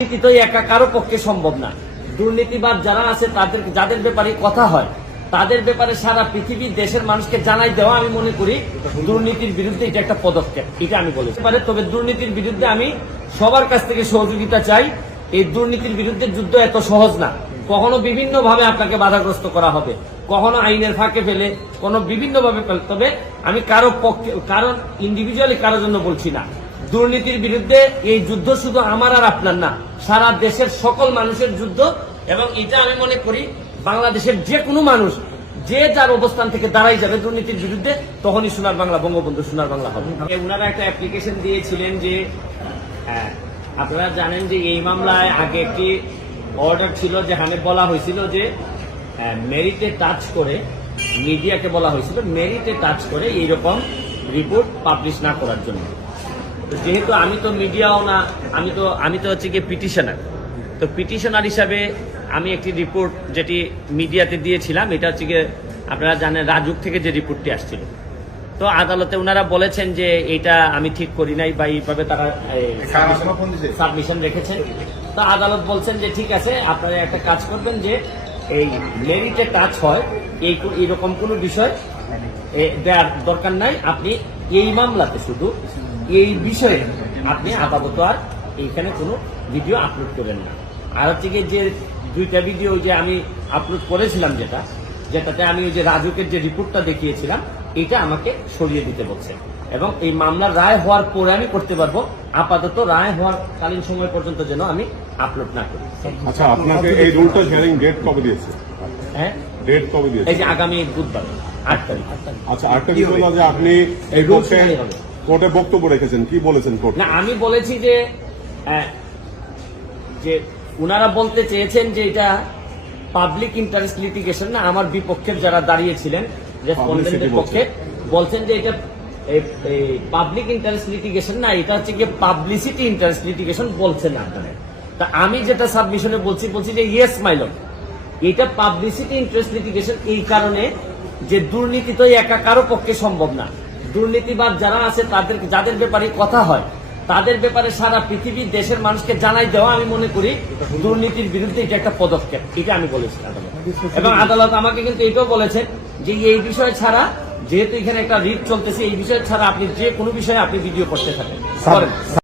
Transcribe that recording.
দুর্নীতি তো একা কারো পক্ষে সম্ভব না। দুর্নীতিবাদ যারা আছে যাদের ব্যাপারে কথা হয় তাদের ব্যাপারে সারা পৃথিবীর দেশের মানুষকে জানাই দেওয়া আমি মনে করি দুর্নীতির বিরুদ্ধে এটা একটা পদক্ষেপ, এটা আমি বলেছি। তবে দুর্নীতির বিরুদ্ধে আমি সবার কাছ থেকে সহযোগিতা চাই। এই দুর্নীতির বিরুদ্ধে যুদ্ধ এত সহজ না। কখনো বিভিন্ন ভাবে আপনাকে বাধাগ্রস্ত করা হবে, কখনো আইনের ফাঁকে ফেলে, কোনো বিভিন্ন ভাবে ফেলে। তবে আমি কারো পক্ষে কারণ ইন্ডিভিজুয়ালি কারোর জন্য বলছি না। দুর্নীতির বিরুদ্ধে এই যুদ্ধ শুধু আমার আর আপনার না, সারা দেশের সকল মানুষের যুদ্ধ। এবং এটা আমি মনে করি বাংলাদেশের যে কোনো মানুষ যে যার অবস্থান থেকে দাঁড়াই যাবে দুর্নীতির বিরুদ্ধে, তখনই সোনার বাংলা, বঙ্গবন্ধু সোনার বাংলা হবে। ওনারা একটা অ্যাপ্লিকেশন দিয়েছিলেন যে আপনারা জানেন যে এই মামলায় আগে একটি অর্ডার ছিল যেখানে বলা হয়েছিল যে মেরিটে টাচ করে মিডিয়াকে বলা হয়েছিল মেরিটে টাচ করে এইরকম রিপোর্ট পাবলিশ না করার জন্য। যেহেতু আমি তো মিডিয়াও না, আমি তো হচ্ছে গিয়ে পিটিশনার। তো পিটিশনার হিসাবে আমি একটি রিপোর্ট যেটি মিডিয়াতে দিয়েছিলাম, এটা হচ্ছে গিয়ে আপনারা জানেন রাজুক থেকে যে রিপোর্টটি আসছিল। তো আদালতে ওনারা বলেছেন যে এটা আমি ঠিক করি নাই বা এইভাবে তারা সাবমিশন রেখেছেন। তো আদালত বলছেন যে ঠিক আছে, আপনারা একটা কাজ করবেন যে এই মেরিটে টাচ হয় এইরকম কোনো বিষয় দেওয়ার দরকার নাই। আপনি এই মামলাতে শুধু এই বিষয়ে আপনি আপাতত আর এইখানে কোনো ভিডিও আপলোড করেন না। আর হচ্ছে গিয়ে যে দুইটা ভিডিও যে আমি আপলোড করেছিলাম যেটাতে আমি ওই যে রাজুকের যে রিপোর্টটা দেখিয়েছিলাম, এটা আমাকে সরিয়ে দিতে বলছে। এবং এই মামলার রায় হওয়ার পরে আমি করতে পারবো, আপাতত রায় হওয়ার কালীন সময় পর্যন্ত যেন আমি আপলোড না করি। আচ্ছা, আপনাকে এই রুলটা হিয়ারিং ডেট কবে দিয়েছে? হ্যাঁ, ডেট কবে দিয়েছে? এই যে আগামী বুধবার 8 তারিখ। আচ্ছা, 8 তারিখ হলো যে আপনি এই কোর্টে বক্তব্য রেখেছেন, কি বলেছেন কোর্ট? না, আমি বলেছি যে উনারা বলতে চেয়েছেন যে এটা পাবলিক ইন্টারেস্ট লিটিগেশন না, আমার বিপক্ষের যারা দাঁড়িয়েছিলেন রেসপন্ডেন্টের পক্ষে বলছেন যে এটা পাবলিক ইন্টারেস্ট লিটিগেশন না, এটা হচ্ছে গিয়ে পাবলিসিটি ইন্টারেস্ট লিটিগেশন বলছেন আপনারা। তা আমি যেটা সাবমিশনে বলছি যে ইয়েস মাই লর্ড, এটা পাবলিসিটি ইন্টারেস্ট লিটিগেশন এই কারণে যে দুর্নীতি তো একা কারো পক্ষে সম্ভব না। দুর্নীতিবাদ যারা আছে যাদের ব্যাপারে কথা হয় তাদের ব্যাপারে সারা পৃথিবীর দেশের মানুষকে জানাই দেওয়া আমি মনে করি দুর্নীতির বিরুদ্ধে এটা একটা পদক্ষেপ, এটা আমি বলেছি আদালত। এবং আদালত আমাকে কিন্তু এটাও বলেছেন যে এই বিষয় ছাড়া, যেহেতু এখানে একটা রিট চলতেছে, এই বিষয় ছাড়া আপনি যে কোনো বিষয়ে আপনি ভিডিও করতে থাকেন।